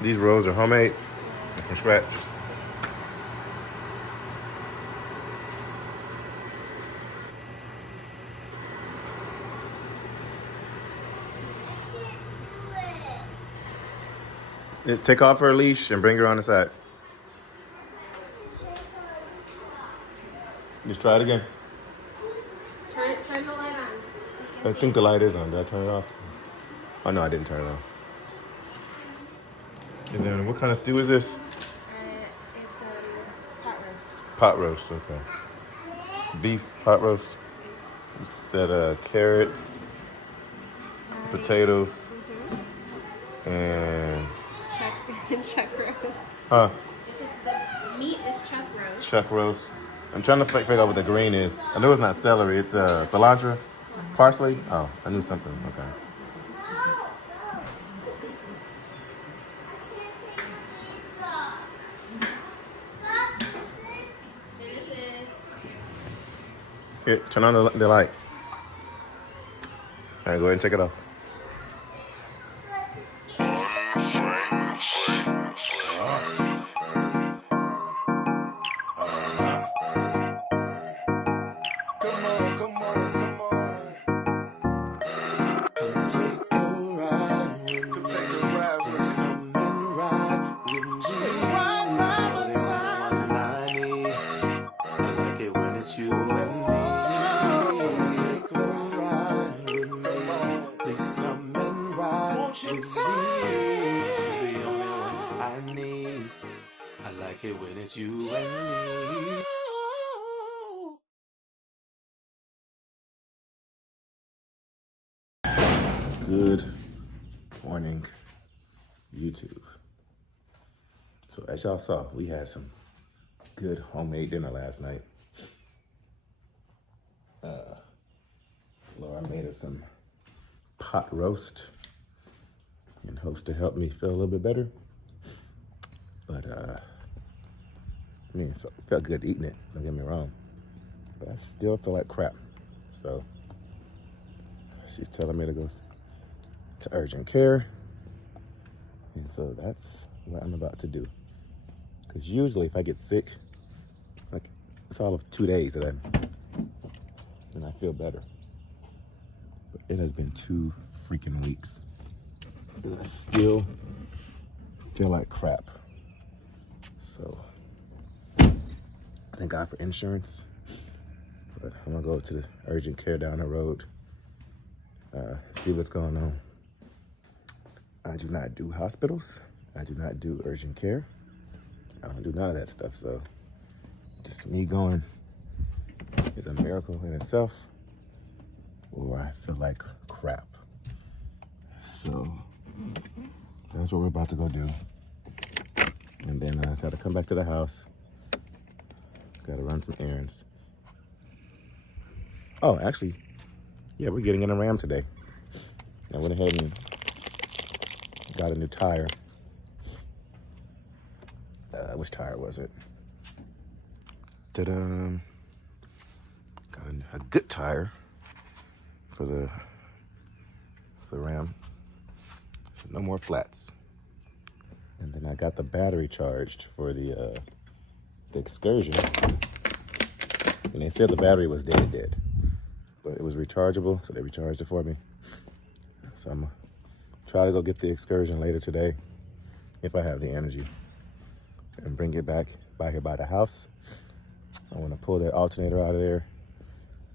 These rolls are homemade from scratch. Take off her leash and bring her on the side. Just try it again. Turn the light on. I think the light is on. Did I turn it off? Oh no, I didn't turn it on. And then what kind of stew is this? It's a pot roast. Pot roast, okay. Beef pot roast. Is that carrots, potatoes, and Chuck roast. huh? The meat is chuck roast. Chuck roast. I'm trying to figure out what the green is. I know it's not celery. It's cilantro, parsley. Oh, I knew something. Okay. Here, turn on the light. All right, go ahead and take it off. Good morning, YouTube. So as y'all saw, we had some good homemade dinner last night. Laura made us some pot roast in hopes to help me feel a little bit better. But I mean, it felt good eating it, don't get me wrong. But I still feel like crap. So she's telling me to go to urgent care. And so that's what I'm about to do. Because usually if I get sick, like it's all of 2 days that I feel better. But it has been 2 freaking weeks. And I still feel like crap. So thank God for insurance. But I'm gonna go to the urgent care down the road, see what's going on. I do not do hospitals. I do not do urgent care. I don't do none of that stuff. So just me going is a miracle in itself, or I feel like crap. So that's what we're about to go do. And then I gotta come back to the house. Gotta run some errands. Oh, actually, yeah, we're getting in a Ram today. I went ahead and got a new tire. Which tire was it? Ta-da! Got a good tire for the Ram. So no more flats. And then I got the battery charged for the Excursion. And they said the battery was dead. But it was rechargeable, so they recharged it for me. So I'm gonna try to go get the Excursion later today, if I have the energy, and bring it back by here by the house. I want to pull that alternator out of there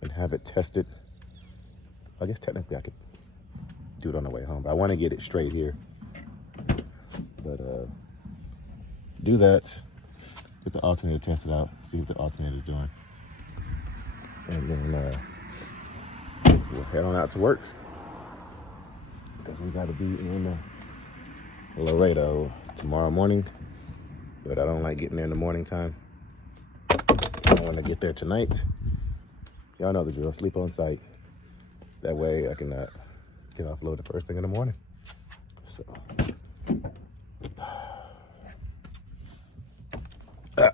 and have it tested. I guess technically I could do it on the way home, but I want to get it straight here. But do that, get the alternator tested out, see what the alternator's doing, and then we'll head on out to work, because we got to be in Laredo tomorrow morning. But I don't like getting there in the morning time. I want to get there tonight. Y'all know the drill. Sleep on site. That way I can get offload the first thing in the morning. So, all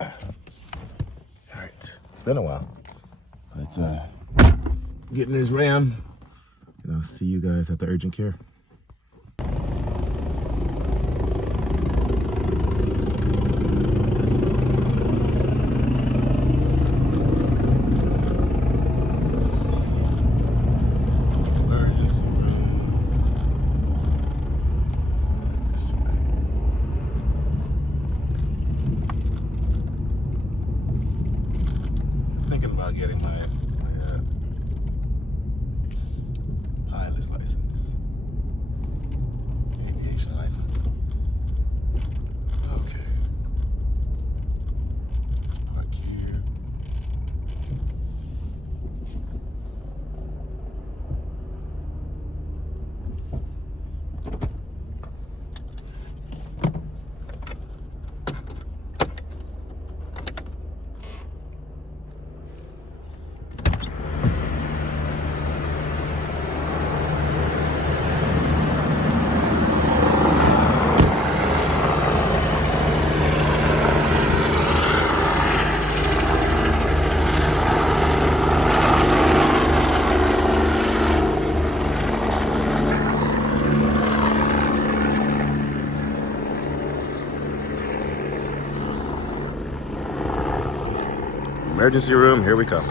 right. It's been a while. But getting this Ram, and I'll see you guys at the urgent care. Emergency room, here we come.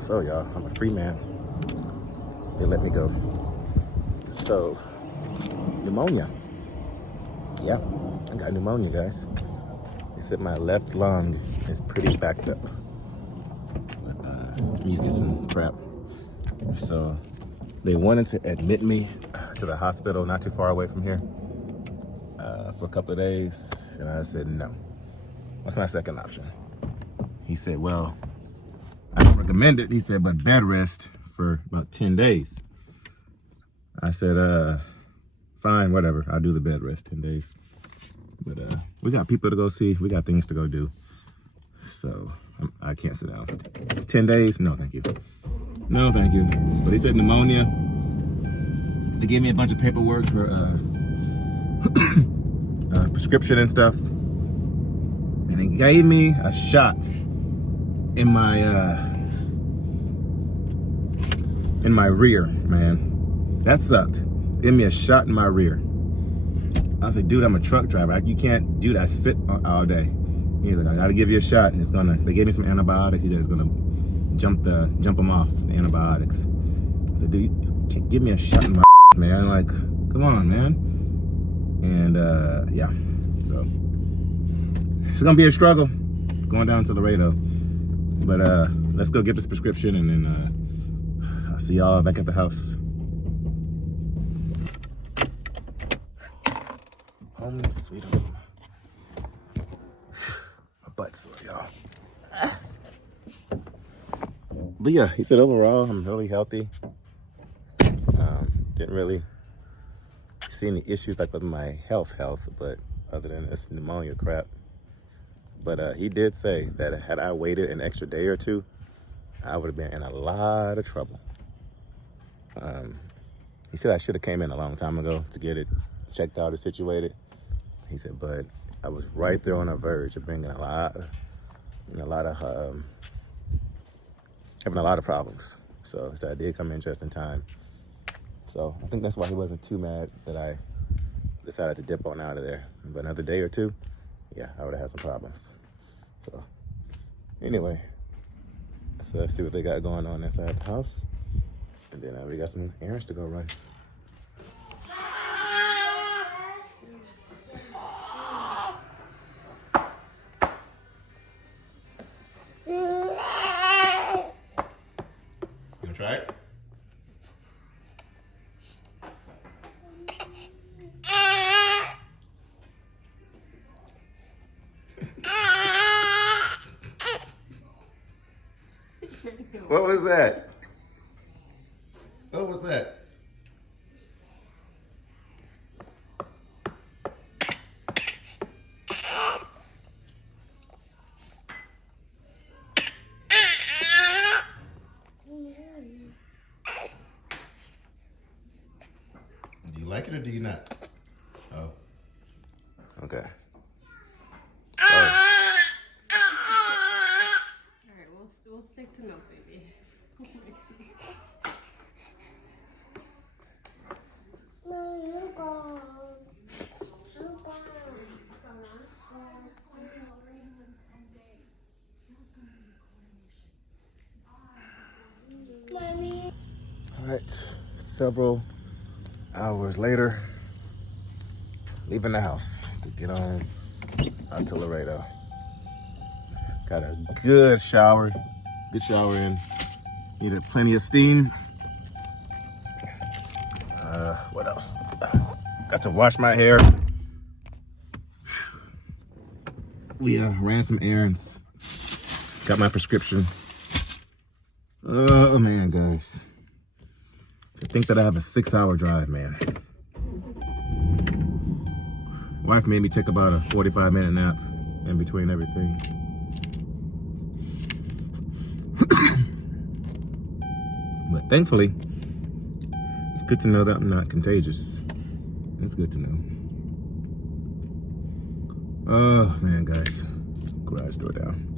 So y'all, I'm a free man. They let me go. So, pneumonia. Yeah, I got pneumonia, guys. They said my left lung is pretty backed up with mucus and crap. So they wanted to admit me to the hospital not too far away from here for a couple of days. And I said, no. What's my second option? He said, well, I don't recommend it. He said, but bed rest for about 10 days. I said, fine, whatever. I'll do the bed rest 10 days. But we got people to go see. We got things to go do. So I can't sit down. It's 10 days? No, thank you. No, thank you. But he said pneumonia. They gave me a bunch of paperwork for prescription and stuff. And they gave me a shot in my rear, man. That sucked. Gave me a shot in my rear. I was like, dude, I'm a truck driver. You can't do that. Sit all day. He's like, I gotta give you a shot. They gave me some antibiotics. He said it's gonna jump them off, the antibiotics. I said, dude, you can't give me a shot in my man. Like, come on, man. And yeah, so it's gonna be a struggle going down to Laredo. But let's go get this prescription, and then I'll see y'all back at the house. Home sweet home. My butt's sore, y'all. But yeah, he said overall I'm really healthy. Didn't really see any issues like with my health, but other than this pneumonia crap. But he did say that had I waited an extra day or two, I would have been in a lot of trouble. He said I should have came in a long time ago to get it checked out or situated. He said, but I was right there on the verge of bringing having a lot of problems. So he said I did come in just in time. So I think that's why he wasn't too mad that I decided to dip on out of there. But another day or two, yeah, I would have had some problems. So anyway, let's see what they got going on inside the house. And then we got some errands to go run. You wanna try it? What was that? What was that? Do you like it or do you not? Oh. Okay. We'll stick to milk, baby. All right, several hours later, leaving the house to get on out to Laredo. Got a good shower in. Needed plenty of steam. What else? Got to wash my hair. We ran some errands. Got my prescription. Oh man, guys. To think that I have a 6-hour drive, man. Why Wife made me take about a 45-minute nap in between everything. But thankfully, it's good to know that I'm not contagious. It's good to know. Oh man, guys, garage door down.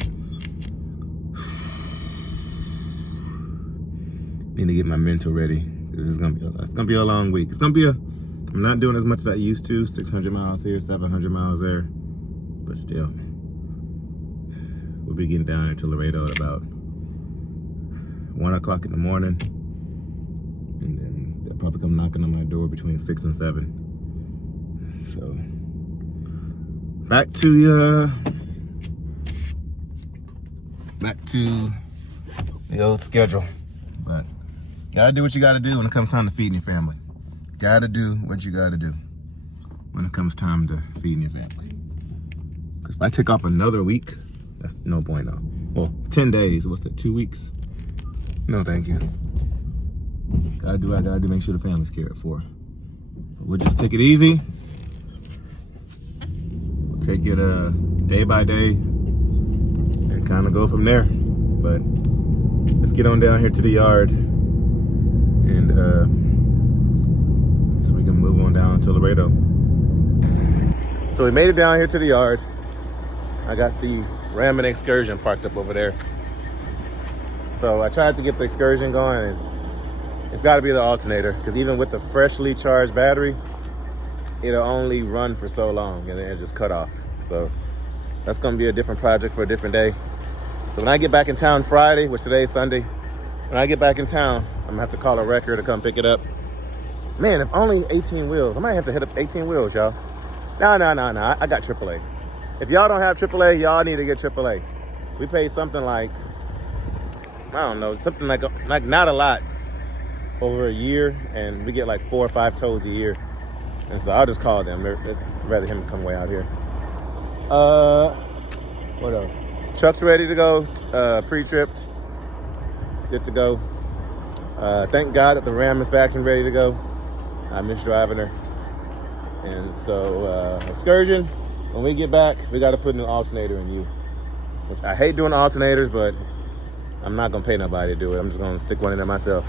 Need to get my mental ready. It's gonna be a long week. I'm not doing as much as I used to. 600 miles here, 700 miles there, but still, we'll be getting down into Laredo at about 1 o'clock in the morning, and then they'll probably come knocking on my door between 6 and 7. So back to the old schedule. But gotta do what you gotta do when it comes time to feeding your family. Gotta do what you gotta do when it comes time to feeding your family. Because if I take off another week, that's no bueno. Well, 10 days, what's that, 2 weeks? No, thank you. Gotta do what I gotta do, make sure the family's cared for. But we'll just take it easy. We'll take it day by day and kind of go from there. But let's get on down here to the yard and so we can move on down to Laredo. So we made it down here to the yard. I got the Ram and Excursion parked up over there. So I tried to get the Excursion going, and it's got to be the alternator, because even with the freshly charged battery, it'll only run for so long and then it just cut off. So that's going to be a different project for a different day. So when I get back in town Friday, which today is Sunday, when I get back in town, I'm gonna have to call a wrecker to come pick it up. Man, if only 18 wheels. I might have to hit up 18 wheels, y'all. No. I got AAA. If y'all don't have AAA, y'all need to get AAA. We pay something like, I don't know, something like not a lot over a year, and we get like 4 or 5 tows a year. And so I'll just call them. I'd rather him come way out here. What else? Truck's ready to go, pre-tripped, good to go. Thank God that the Ram is back and ready to go. I miss driving her. And so, Excursion, when we get back, we got to put a new alternator in you. Which I hate doing alternators, but I'm not going to pay nobody to do it. I'm just going to stick one in there myself.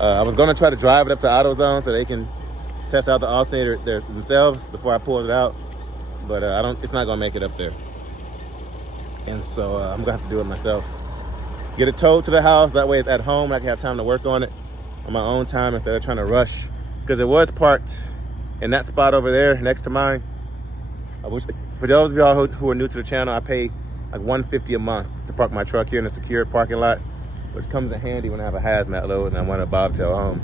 I was going to try to drive it up to AutoZone so they can test out the alternator themselves before I pull it out. But it's not going to make it up there. And so I'm gonna have to do it myself. Get it towed to the house. That way it's at home. I can have time to work on it on my own time instead of trying to rush. Because it was parked in that spot over there next to mine. For those of y'all who are new to the channel, I pay like $150 a month to park my truck here in a secure parking lot, which comes in handy when I have a hazmat load and I want a bobtail home.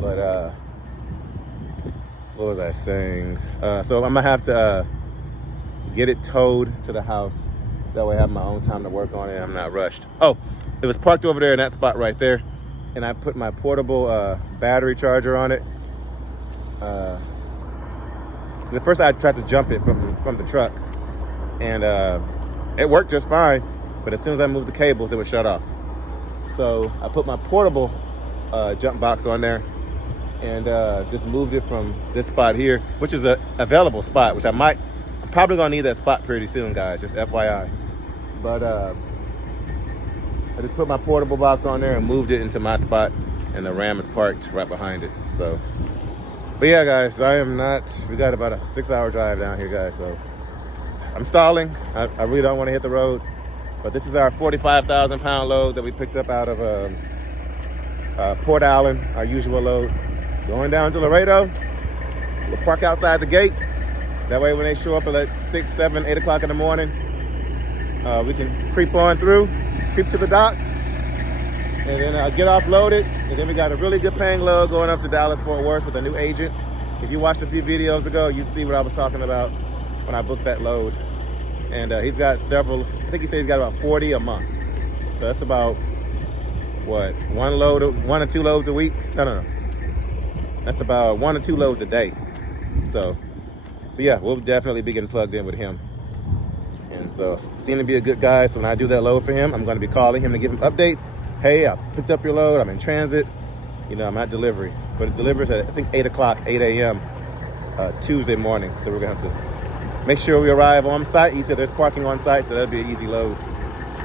But what was I saying? So I'm gonna have to get it towed to the house. That way I have my own time to work on it and I'm not rushed. Oh, it was parked over there in that spot right there. And I put my portable battery charger on it. At first I tried to jump it from the truck. And it worked just fine. But as soon as I moved the cables, it would shut off. So I put my portable jump box on there and just moved it from this spot here, which is a available spot, which I'm probably gonna need that spot pretty soon, guys, just FYI. But I just put my portable box on there and moved it into my spot, and the Ram is parked right behind it. So, but yeah, guys, we got about a 6-hour drive down here, guys, so I'm stalling. I really don't want to hit the road, but this is our 45,000 pound load that we picked up out of Port Allen, our usual load. Going down to Laredo, we'll park outside the gate. That way when they show up at like 6, 7, 8 o'clock in the morning, we can creep on through, creep to the dock, and then get offloaded. And then we got a really good paying load going up to Dallas-Fort Worth with a new agent. If you watched a few videos ago, you see what I was talking about when I booked that load. And he's got several, I think he said he's got about 40 a month. So that's about, what, 1 or 2 loads a week? No. That's about 1 or 2 loads a day. So yeah, we'll definitely be getting plugged in with him. And so, seem to be a good guy. So when I do that load for him, I'm going to be calling him to give him updates. Hey, I picked up your load. I'm in transit. You know, I'm at delivery. But it delivers at, I think, 8 o'clock, 8 a.m. Tuesday morning. So we're gonna have to make sure we arrive on site. He said there's parking on site, so that'll be an easy load.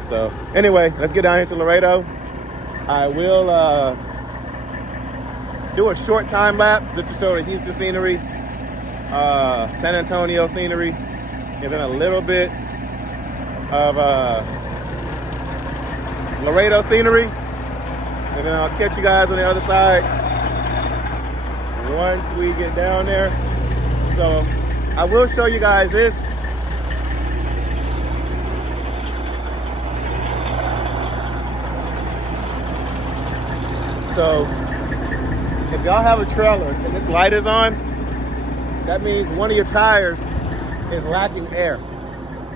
So anyway, let's get down here to Laredo. I will do a short time lapse just to show the Houston scenery, San Antonio scenery, and then a little bit of Laredo scenery, and then I'll catch you guys on the other side once we get down there. So I will show you guys this. So if y'all have a trailer and this light is on, that means one of your tires is lacking air.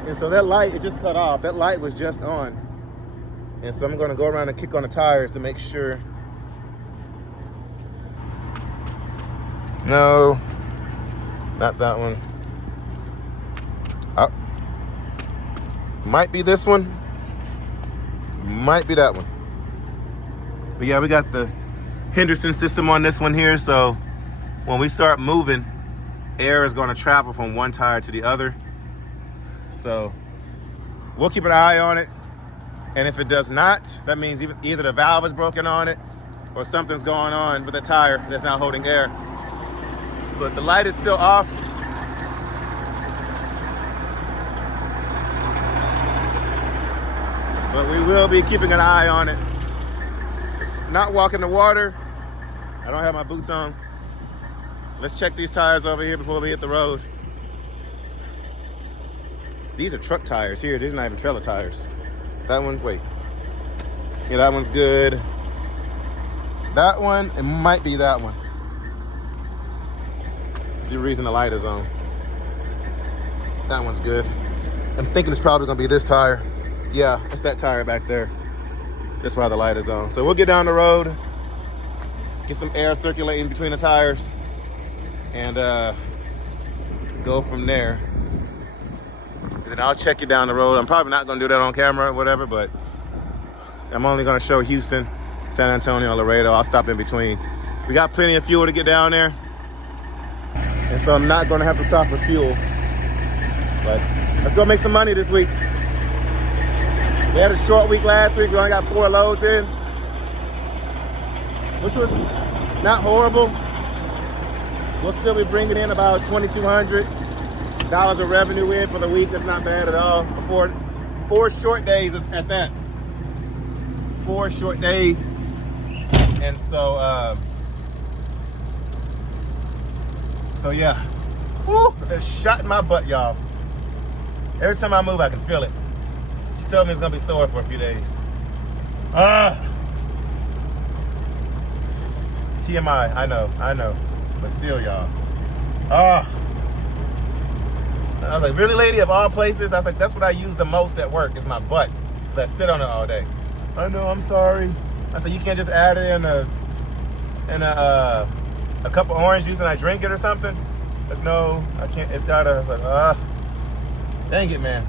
And so that light, it just cut off. That light was just on. And so I'm gonna go around and kick on the tires to make sure. No, not that one. Oh. Might be this one. Might be that one. But yeah, we got the Henderson system on this one here. So when we start moving, air is gonna travel from one tire to the other. So we'll keep an eye on it. And if it does not, that means either the valve is broken on it or something's going on with the tire that's not holding air. But the light is still off. But we will be keeping an eye on it. It's not walking the water. I don't have my boots on. Let's check these tires over here before we hit the road. These are truck tires here. These are not even trailer tires. That one's, wait. Yeah, that one's good. That one, it might be that one. That's the reason the light is on. That one's good. I'm thinking it's probably gonna be this tire. Yeah, it's that tire back there. That's why the light is on. So we'll get down the road, get some air circulating between the tires, and go from there. And then I'll check you down the road. I'm probably not gonna do that on camera or whatever, but I'm only gonna show Houston, San Antonio, Laredo. I'll stop in between. We got plenty of fuel to get down there. And so I'm not gonna have to stop for fuel. But let's go make some money this week. We had a short week last week. We only got 4 loads in, which was not horrible. We'll still be bringing in about $2,200 of revenue in for the week. That's not bad at all. For 4 short days at that. 4 short days. And so, yeah. Woo, it's shot in my butt, y'all. Every time I move, I can feel it. She told me it's gonna be sore for a few days. TMI, I know. But still, y'all. I was like, really, lady, of all places? I was like, that's what I use the most at work, is my butt. Because I sit on it all day. I know, I'm sorry. I said, you can't just add it in a cup of orange juice and I drink it or something? Like, no, I can't. It's gotta, I was like, dang it, man.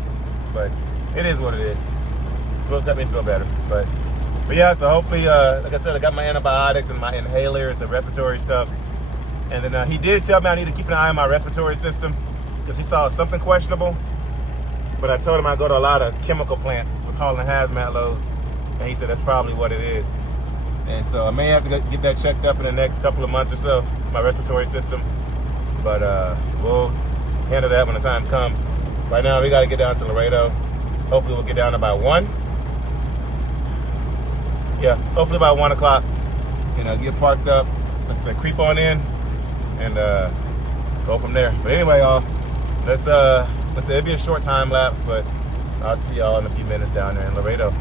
But it is what it is. It's supposed to help me feel better. But yeah, so hopefully, like I said, I got my antibiotics and my inhalers and respiratory stuff. And then he did tell me I need to keep an eye on my respiratory system because he saw something questionable. But I told him I go to a lot of chemical plants. We're calling hazmat loads. And he said that's probably what it is. And so I may have to get that checked up in the next couple of months or so, my respiratory system. But we'll handle that when the time comes. Right now, we got to get down to Laredo. Hopefully, we'll get down about 1. Yeah, hopefully about 1 o'clock. You know, get parked up. Like I said, creep on in and go from there. But anyway, y'all, let's say it'll be a short time lapse, but I'll see y'all in a few minutes down there in Laredo.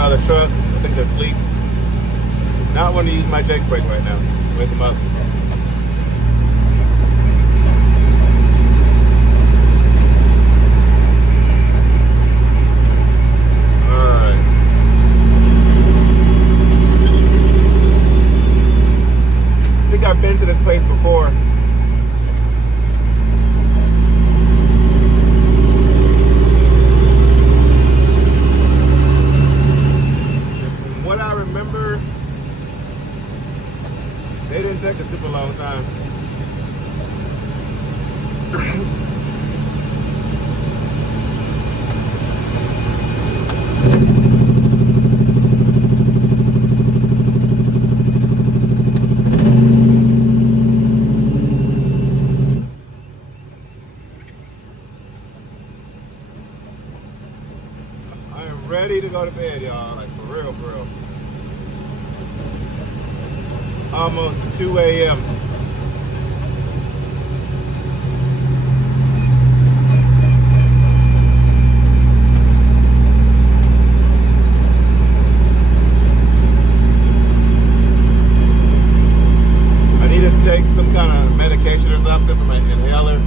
my other trucks. I think they're asleep. Not want to use my Jake brake right now. Wake them up. Alright. I think I've been to this place before. They didn't take a super long time. I am ready to go to bed, y'all. Like, for real, for real. Almost 2 a.m. I need to take some kind of medication or something for my inhaler.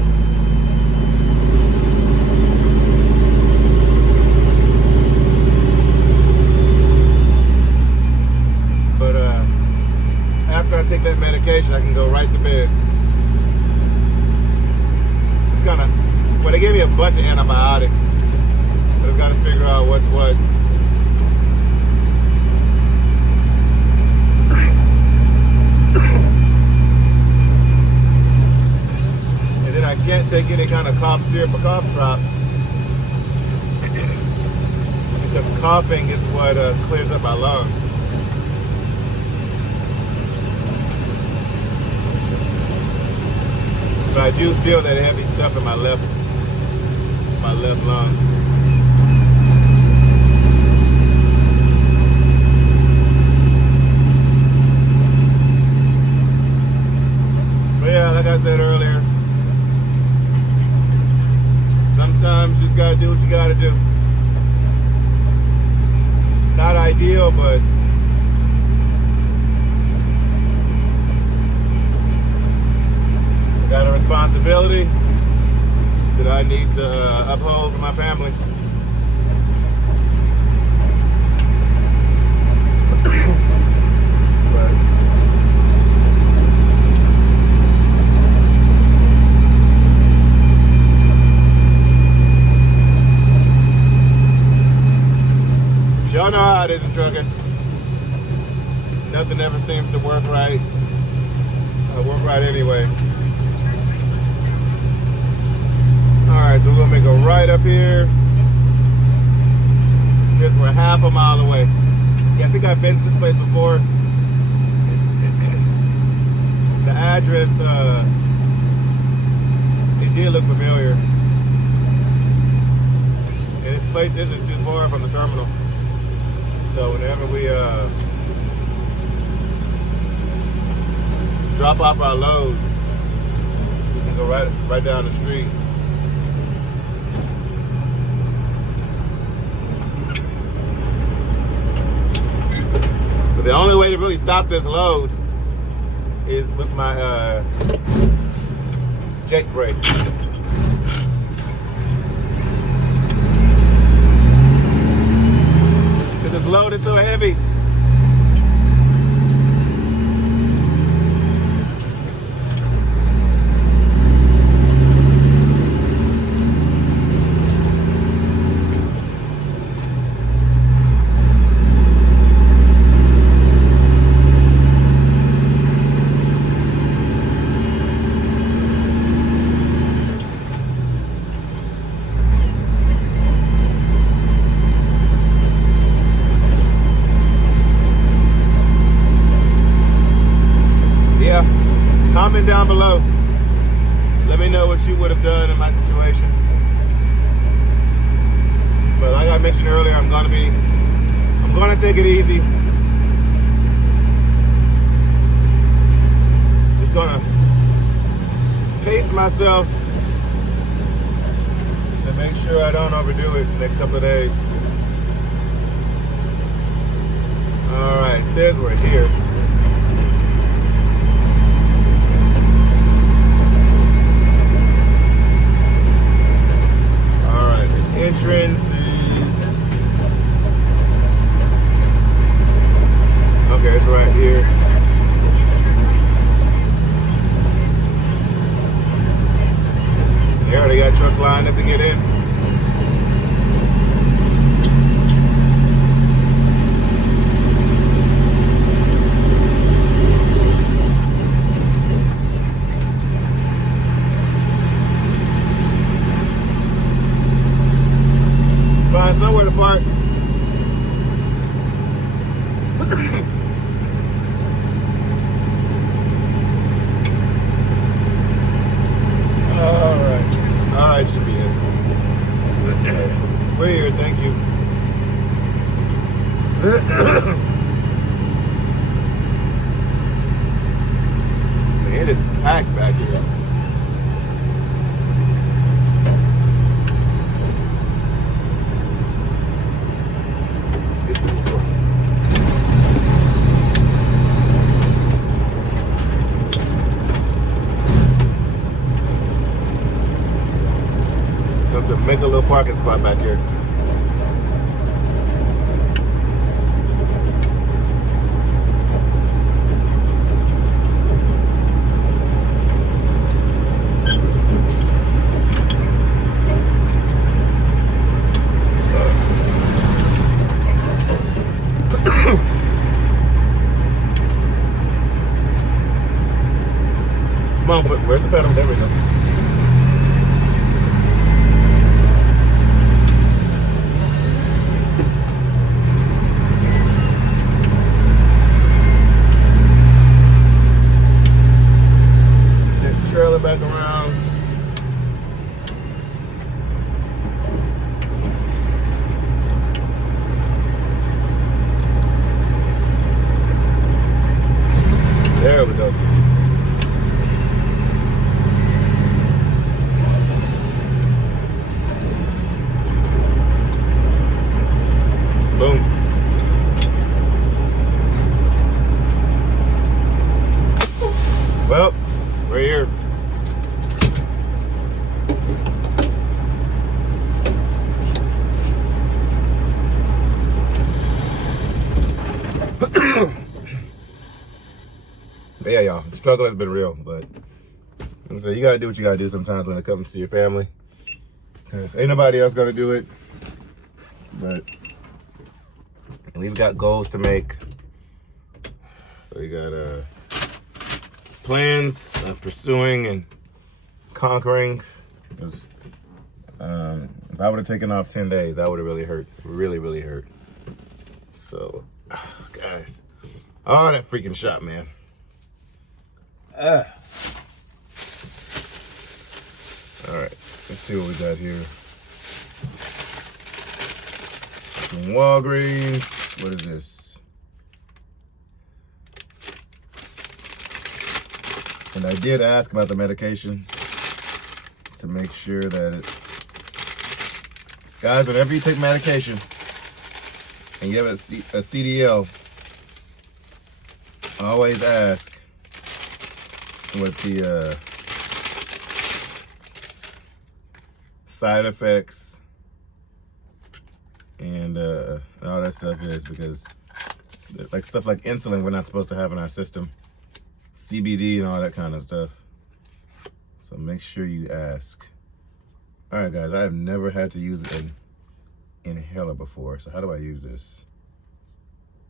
After I take that medication, I can go right to bed. It's kind of, well, they gave me a bunch of antibiotics, but I've got to figure out what's what. And then I can't take any kind of cough syrup or cough drops because coughing is what clears up my lungs. But I do feel that heavy stuff in my left lung. But yeah, like I said earlier, sometimes you just gotta do what you gotta do. Not ideal, but got a responsibility that I need to uphold for my family. Y'all know how it is in trucking. Nothing ever seems to work right. Work right anyway. Alright, so we're gonna make a right up here. It says we're half a mile away. Yeah, I think I've been to this place before. The address, it did look familiar. And this place isn't too far from the terminal. So whenever we drop off our load, we can go right down the street. But the only way to really stop this load is with my Jake brake. Because this load is so heavy. Comment down below. Let me know what you would have done in my situation. But like I mentioned earlier, I'm gonna take it easy. Just gonna pace myself to make sure I don't overdo it the next couple of days. All right, it says we're here. All right, the entrance is, okay, it's right here. They already got trucks lined up to get in. Find somewhere to park. All right, GPS. We're here, thank you. Man, it is packed back here. To make a little parking spot back here. Come on, foot. Where's the pedal? There we go. Trailer back around. There we go. Boom. Well, we're here. Yeah, y'all, the struggle has been real, but so you gotta do what you gotta do sometimes when it comes to your family, because ain't nobody else gonna do it. But we've got goals to make. We got plans of pursuing and conquering. Because if I would have taken off 10 days, that would have really hurt. Really hurt. So, guys, oh, that freaking shot, man. All right, let's see what we got here. Some Walgreens. What is this? And I did ask about the medication to make sure that it, guys, whenever you take medication and you have a CDL, always ask what the side effects and all that stuff is, because like stuff like insulin we're not supposed to have in our system, CBD and all that kind of stuff. So make sure you ask. All right, guys, I have never had to use an inhaler before. So how do I use this?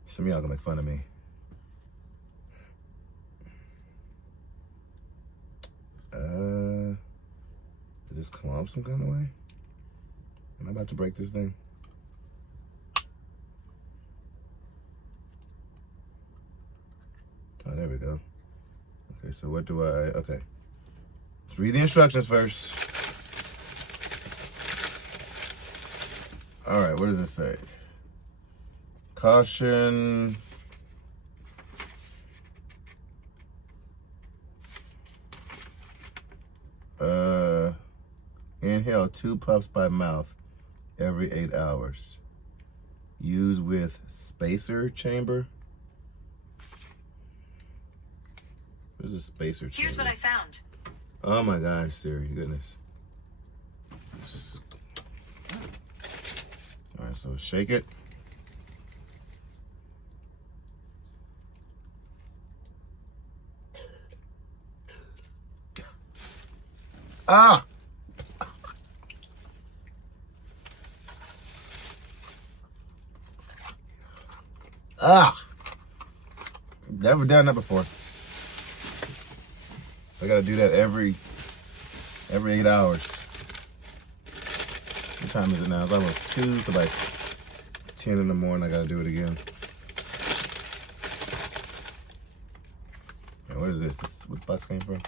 Some of y'all gonna make fun of me. Does this come off some kind of way? Am I about to break this thing? Oh, there we go. Okay, so what do I, okay. Let's read the instructions first. All right, what does it say? Caution. Inhale 2 puffs by mouth every 8 hours. Use with spacer chamber There's a spacer changer. Here's what I found. Oh my gosh, Siri, goodness. All right, so shake it. Ah! Ah! Never done that before. I gotta do that every 8 hours. What time is it now? It's almost 2 to like 10 in the morning. I gotta do it again. And what is this? This is what the box came from?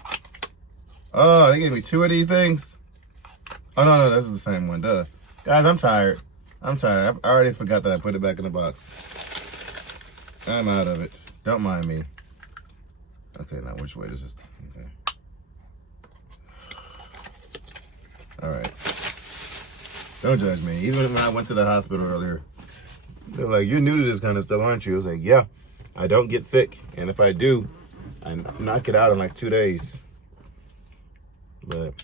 Oh, they gave me 2 of these things? Oh, no, this is the same one, duh. Guys, I'm tired. I already forgot that I put it back in the box. I'm out of it. Don't mind me. Okay, now which way does this? Okay. All right. Don't judge me. Even when I went to the hospital earlier, they're like, "You're new to this kind of stuff, aren't you?" I was like, "Yeah, I don't get sick, and if I do, I knock it out in like 2 days." But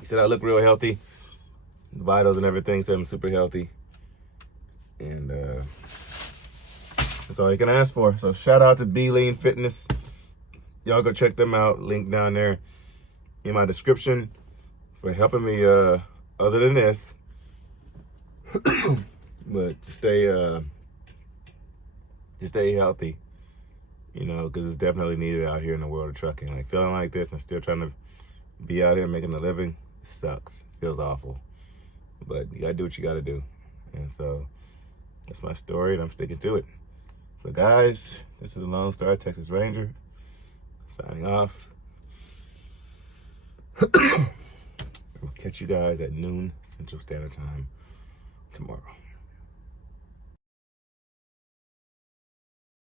he said I look real healthy. The vitals and everything said I'm super healthy, and that's all you can ask for. So shout out to Be Lean Fitness. Y'all go check them out. Link down there in my description for helping me other than this. But to stay healthy, you know, because it's definitely needed out here in the world of trucking. Like feeling like this and still trying to be out here making a living, it sucks. It feels awful. But you gotta do what you gotta do. And so that's my story and I'm sticking to it. So guys, this is the LoneStarTexasRanger signing off. We'll catch you guys at noon Central Standard Time tomorrow.